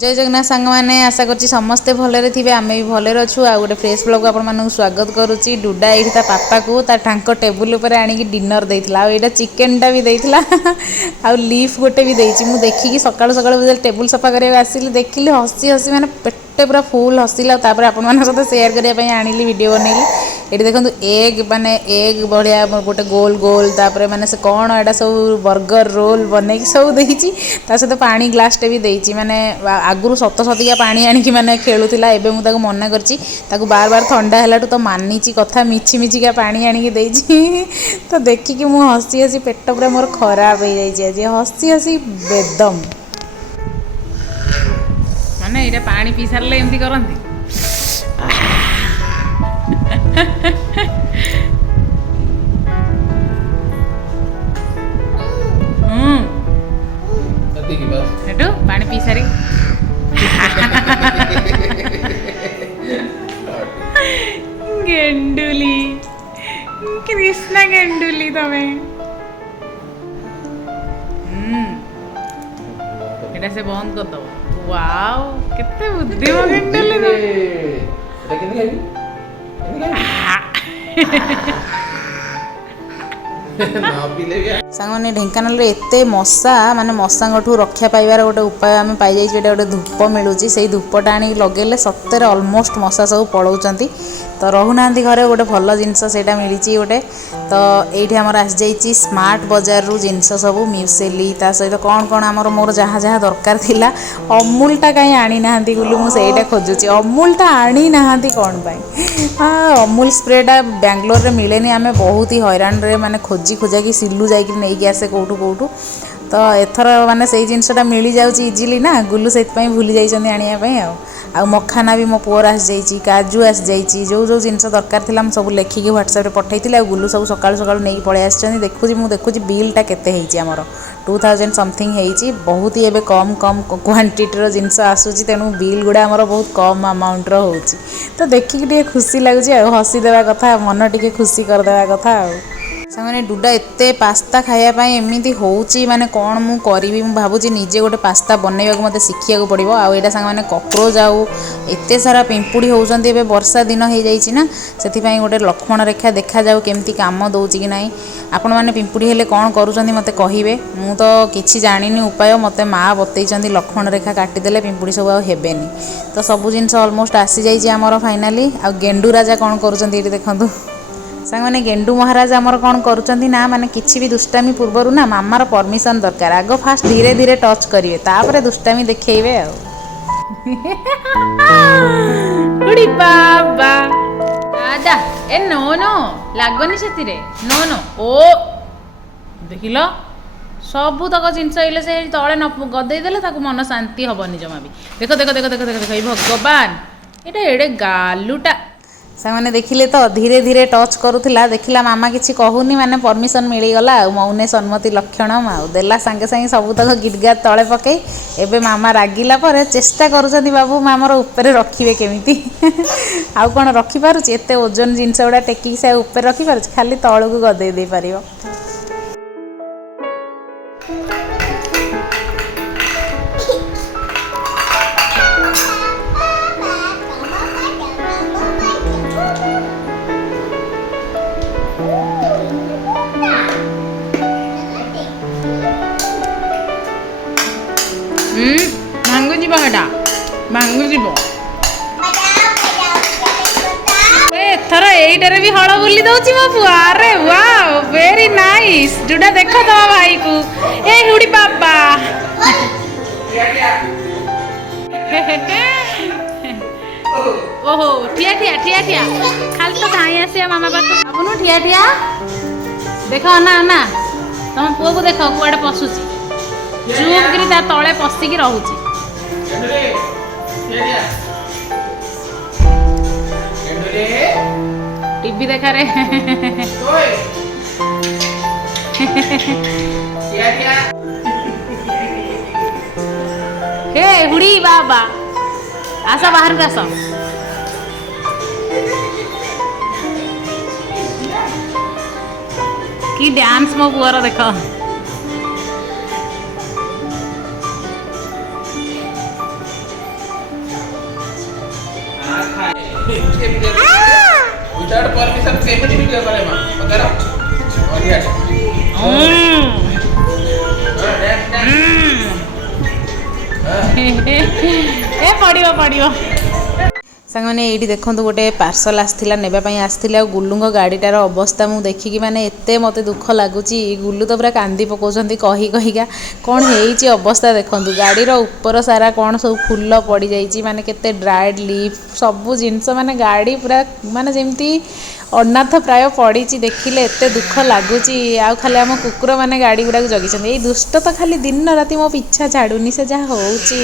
जय जगन्नाथ सांग मैंने आशा कर समस्ते भलरे थे आम भी भलरे अच्छु आ गए फ्रेश ब्लॉग आपको स्वागत करुच्ची डुडा ये पापा को तार टेबुल उपर आनिक डिनर देता आईटा चिकेनटा भी देता आ लीफ गोटे भी देती मुझे देखिकी सका सका टेबुल सफा करने आसिली देखिली हसी हसी मैंने पेटे पूरा फुल हसिला आपण सहित सेयार करने आनिली वीडियो बनैली ये देखो एग माने एग बढ़िया गोटे गोल गोल तापर माने से कौन एटा सब बर्गर रोल बनई सब देती सहित पानी ग्लासटे भी देती माने आगुरी सत सतिका पानी आणिकी माने खेलुला एबे मु ताको मना करची ताको बार बार ठंडा हैलाटू तो मानिची कथा मिछि मिछिका पानी आणिकी देची तो देखिकी मु हसी हसी पेट पूरा मोर खराब हो जाइए आज हसी हसी बेदम माने एटा पानी पी सारले एमती करंती पानी पी सारी गेंडुली कृष्णा गेंडुली तमें एटा से बंद कर दो वाओ केते बुद्धि हो गेंडुली सांगने ढेंकानाल एत मशा माने मशा रक्षा पाइबार गोटे उपाय आम पाई जाइए गोटे धूप मिलूँ से धूपटा आनी लगे सत्तर अलमोस्ट मशा सब पलाउंट तो रोना घरे गोटे भल जिनस से मिली गोटे तो ये आमर आसी जा स्मार्ट बजार रु जिनस सब म्यूसेली ता सहित कौन कौन आमर मोर जहाँ जहाँ दरकार थिला अमूलटा कहीं आनी ना मुझे खोजुची अमूलटा आनी ना कौन पाई हाँ अमूल स्प्रेटा बेंगलोर रे मिलेनी आम बहुत ही हैरान रे माने खोजी खोजा कि सिलू जाकि नहीं आसे कौटू कौटू तो एथर माने से जिनसटा मिल जाऊँगी इजिली ना गुलू से भूली जाइए आने आ मखाना भी मो पुअर आसी जाइए काजू आसी जाइए जो जो जिनस दरकार था सब लेखिकी व्हाट्सएप पठाई आ गुलू सब सका सका नहीं पलि आसी देखुची बिलटा केते आमर 2000 समथिंग होती बहुत ही एवं कम कम क्वांटिटर जिनस आसूची तेणु बिल गुड़ा आमर बहुत कम अमाउंट होची तो देखिकी खुशी लगुच हसी देवा कथा मन टी खुशी करदेवा कथा सामने डुडा एते पास्ता खायापाई एमती होची माने कौन मु करी मु भावुची निजे गोटे पास्ता बनैबा मते शिखिया पड़ो आ एटा सांग माने कॉकरोच आउ एते सारा पिंपुड़ी होउचंती एबे वर्षा दिन हो जाइछि ना सेथिपाई गोटे लक्ष्मण रेखा देखा जाऊ केमती काम दउची कि नाही आपण माने पिंपुड़ी हेले कौन करूचंती मते कहिबे मु तो किछि जानिनी उपाय मते माँ बतैचंती लक्ष्मण रेखा काटी देले पिंपुड़ी सब आ हेबेनी तो सब जिनस ऑलमोस्ट आसी जाइछि हमर फाइनली आ गेंडू राजा कौन करूचंती एटी देखंतु सांग मैंने गेंडू महाराज आमर कौन करुँच ना माने किसी भी दुष्टामी पूर्वर ना मामार परमिशन दरकार आग फास्ट धीरे धीरे टच करेंगे तापर दुष्टामी देखेबे बाबा आजा ए नो नो लागनी से नो नो ओ देख सबूतक जिनस से तले न गदेदेले मन शांति हेनी जमा भी देख देख देख देख देख देख भगवान ये एडे गालुटा सामने देखिले तो धीरे धीरे टच करूला देखला मामा किसी कहूनी माने परमिशन मिलगला मौने सम्मति लक्षण देला सांगे सांगे सबूतक गिटगा तले पकई एबे मामा रागिला पर चेष्टा करुछंती बाबू मामर ऊपर रखिबे केमिति आउ कोन रखि पारुछि एते ओजन जिनस गुडा टेकी से ऊपर रखि पारुछि खाली तळकु गदेई दे पारिबो भांगु जीव हेटा भांगु जीव एथर एइटारे भी हळ बुली दउची मो पुआ अरे वाओ वेरी नाइस जुडा देखो तो भाई को ए हुडी बाबा ओहो ठिया ठिया ठिया ठिया खाली तो धाई आसे मामा पास आपनु ठिया ठिया देखो ना ना तुम पुआ को देखो कुआडे पसुची चुप करी ता तळे पसिकी रहूची टीवी देखा रे हे हुडी बाबा आस बाहर को आस कि डांस मो पुअर देख विदाउट परमिशन केमती वीडियो करे मां पकड़ और ये ए पड़ियो पड़ियो सांग मैंने ये देखो गोटे पार्सल आसला नापी आसते गुलूंग गाड़ीटार अवस्था मुझे देखिकी मैंने एत मत दुख लगुच गुलू तो पूरा कांदी पकाउछंती कही कहीका कौन होईची अवस्था देखो गाड़ीर ऊपर सारा कौन सब फूल पड़ जाइए माने केते ड्राइड लीफ सबू जिनस माने गाड़ी पूरा माने जमती अनाथ प्राय पड़ी देखिले एत दुख लगुच आउ खाली आम कुकुर मैंने गाड़ी गुड़ा जगी दुष्ट तो खाली दिन राति मो पीछा छाड़ुनी से जहाँ होउची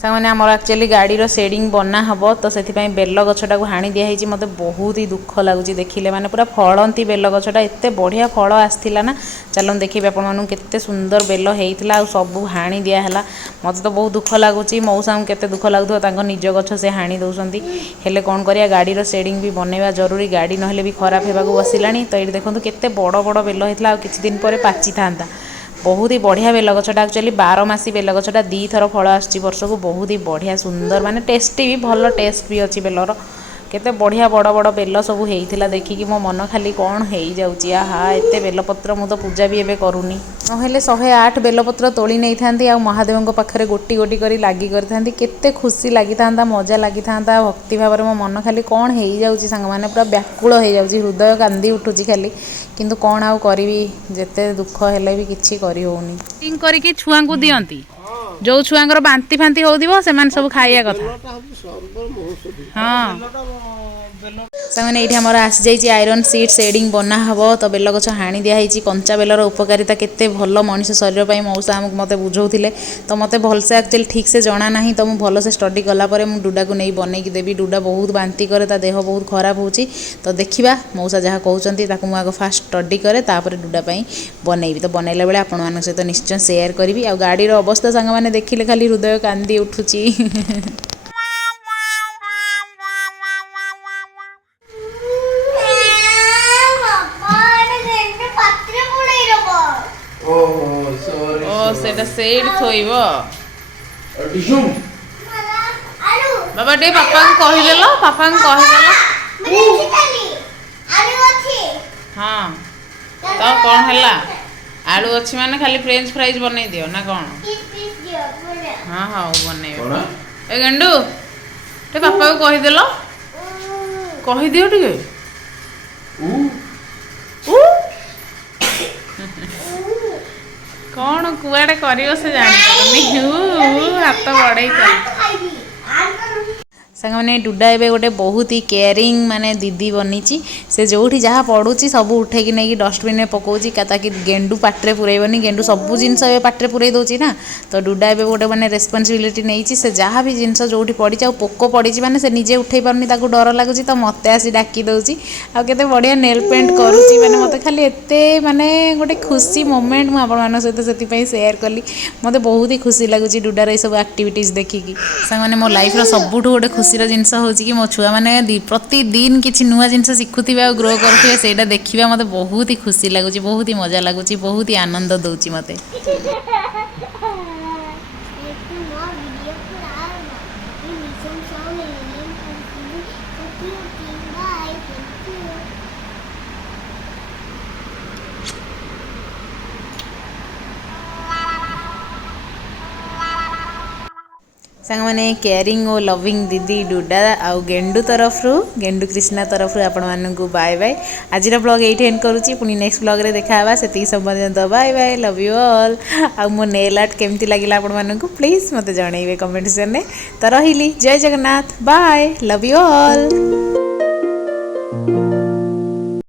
सामने आमर एक्चुअली गाड़ीर सेडिंग बना हम तो से बेल गछटा को हाणी दिखाई मत बहुत ही दुख लगुच देखिले माने पूरा फलती बेल गछटा एत बढ़िया फल आसला ना चलो देखिए आपण केते सुंदर बेल होता आ सब हाणी दिहला मत तो बहुत दुख लगुच मौसा केते दुख लगुव निज गछ से हाणी दौरान हेले कौन करिया गाड़ीर सेडिंग भी बनवा जरूरी गाड़ी नहले भी खराब होगा बसला तो ये देखो केते बड़ बड़ बेल होता किछि दिन पर पाची था बहुत ही बढ़िया बेल गछटा एक्चुअली 12 मासी बेल गछटा 2 थर फल आसची वर्ष को बहुत ही बढ़िया सुंदर माने टेस्टी भी भल टेस्ट भी अच्छी बेलर केते बढ़िया बड़ बड़ बेल सब होता देखिकी मो मन खाली कौन हो जाऊँगी आहा एत बेलपत्र मु तो पूजा भी एबे करूनी नहेले 108 बेलपत्र तोली नहीं था महादेव पाखे गोटी गोटी कर लगी करी केते खुशी लगी था मजा लगी था भक्ति भाव में मो मन खाली कौन हो जाऊँगी सांग मैंने पूरा व्याकुल हो जाऊँगी हृदय कांदी उठुची खाली किंतु कौन आउ करी जेते दुख हेले भी किछि करी होउनी करके छुआ को दियंती जो छुआंकर बांती फांती होदिबो सेमान सब खाइया कथा हाँ सामने ये आमर आसी जाइए आयरन सीट सेडिंग बना हम तो बेल गछ हाणी दिखाई कंचा बेलर उपकारिता केते भल मनुष्य शरीर पर मौसा आमको मत बुझाऊे तो मत भलसे एक्चुअली ठीक से जना ना तो मुझे भलसे स्टडी कलापर मुझे डुडा को नहीं बनईकी देवी डुडा बहुत बांती करे ता देह बहुत खराब होची तो देखा मौसा जहाँ कहते मुझे फास्ट स्टडी करे तापर डुडा बनईबी तो बनैला बेले आपण मान सहित निश्चय शेयर करी आ गाड़ीर अवस्था सांग मैंने देखिले खाली हृदय कांदी उठुची बाबा टे पापा को कहिदेल पापा को कहिदेल हाँ तो कौन है आलू अच्छी माने खाली फ्रेंच फ्राइज बन दियो ना कौन हाँ हाँ बन ए गेंडू टे पापा को कहिदेल कहिदियो टे कौन कुआड़े करियो से जानी हाथ बढ़ई चल सांग मैंने डुडा एबे गोटे बहुत ही केयरिंग माने दीदी बनी से जो जहाँ पड़ुची सब उठेकी नहीं डस्टबिन में पकाउची ताकि गेंडू पाट्रे पुरैबनी गेंडू सबू जिनस पाट्रे पुरई दौची ना तो डुडा एबे गोटे मैंने रेस्पॉन्सिबिलिटी नहीं से जहाँ भी जिनस जो पड़ी आ पोक पड़ी माने से निजे उठे पारनी ताकू डर लगुच तो मत आसी डाकी दौची आ केते बढ़िया नेल पेंट करुची माने मते खाली एते माने गोटे खुशी मोमेंट मुझे आपण सहित से शेयर कली मते बहुत ही खुशी लगुच डुडार ये सब एक्टिविटीज देखिकी सांग मैंने मो लाइफ सबुठ गोटे खुशी जिनस हूँ कि मो छुआ मैंने प्रतिदिन किसी नुआ जिनस शिखुवे और ग्रो करुवे से देखा मत बहुत ही खुशी लगुच बहुत ही मजा लगुच बहुत ही आनंद दौची मत सांग मैंने केयरिंग और लविंग दीदी डुडा आउ गेंडू तरफ गेंडू कृष्णा तरफ आपण मानू बाय बाय आज ब्लॉग ये एंड करुच्ची पुणी नेक्स्ट ब्लॉग रे देखा से संबंध bye bye love you all आ मो नेल आर्ट केमती लगिला आपण मानू प्लीज मते जनइबे कमेंट सेक्शन में तो रही जय Jagannath bye love you all.